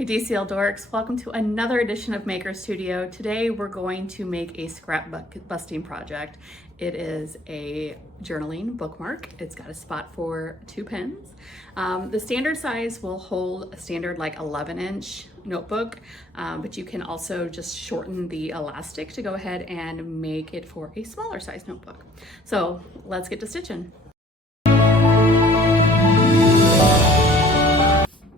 Hey DCL Dorks, welcome to another edition of Maker Studio. Today we're going to make a scrapbook busting project. It is a journaling bookmark. It's got a spot for 2 pens. The standard size will hold a standard like 11-inch notebook, but you can also just shorten the elastic to go ahead and make it for a smaller size notebook. So let's get to stitching.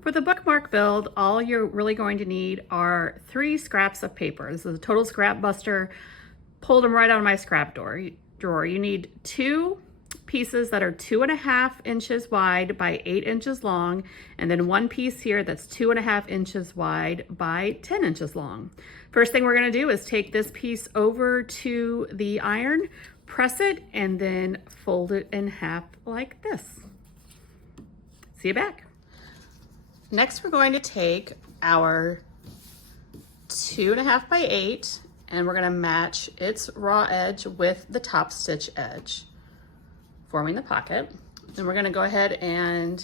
For the bookmark build, all you're really going to need are 3 scraps of paper. This is a total scrap buster. Pulled them right out of my scrap drawer. You need 2 pieces that are 2.5 inches wide by 8 inches long, and then 1 piece here that's 2.5 inches wide by 10 inches long. First thing we're gonna do is take this piece over to the iron, press it, and then fold it in half like this. See you back. Next, we're going to take our 2.5 by 8 and we're going to match its raw edge with the top stitch edge, forming the pocket. Then we're going to go ahead and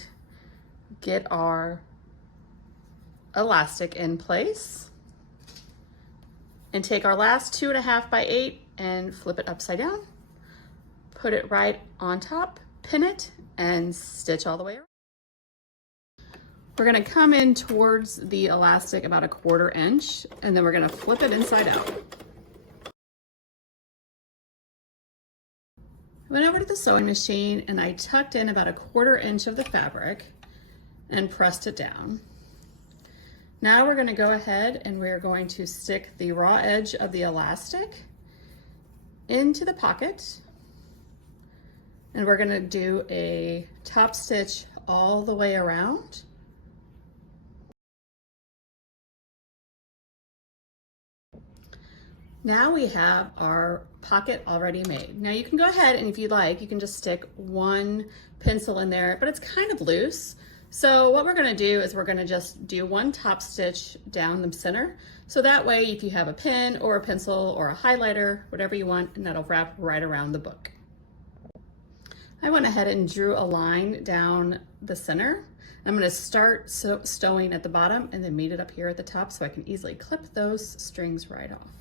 get our elastic in place and take our last 2.5 by 8 and flip it upside down, put it right on top, pin it, and stitch all the way around. We're gonna come in towards the elastic about 1/4 inch, and then we're gonna flip it inside out. I went over to the sewing machine and I tucked in about 1/4 inch of the fabric and pressed it down. Now we're gonna go ahead and we're going to stick the raw edge of the elastic into the pocket. And we're gonna do a top stitch all the way around. Now we have our pocket already made. Now you can go ahead and if you'd like, you can just stick 1 pencil in there, but it's kind of loose. So what we're gonna do is we're gonna just do 1 top stitch down the center. So that way, if you have a pen or a pencil or a highlighter, whatever you want, and that'll wrap right around the book. I went ahead and drew a line down the center. I'm gonna start stowing at the bottom and then meet it up here at the top so I can easily clip those strings right off.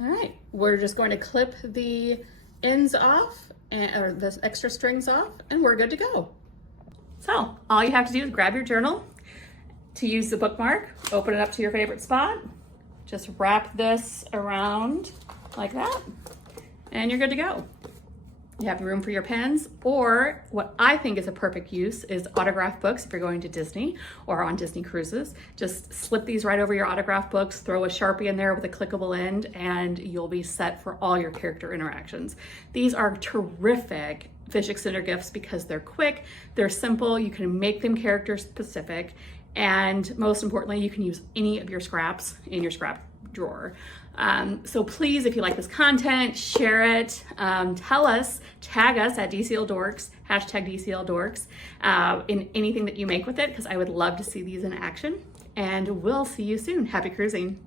All right, we're just going to clip the ends off, or the extra strings off, and we're good to go. So all you have to do is grab your journal. To use the bookmark, open it up to your favorite spot. Just wrap this around like that, and you're good to go. You have room for your pens, or what I think is a perfect use is autograph books if you're going to Disney or on Disney cruises. Just slip these right over your autograph books, throw a Sharpie in there with a clickable end, and you'll be set for all your character interactions. These are terrific fish extender gifts because they're quick, they're simple, you can make them character specific, and most importantly, you can use any of your scraps in your scrap drawer. So please, if you like this content, share it, tell us, tag us at DCL Dorks, hashtag DCL Dorks, in anything that you make with it, because I would love to see these in action. And we'll see you soon. Happy cruising.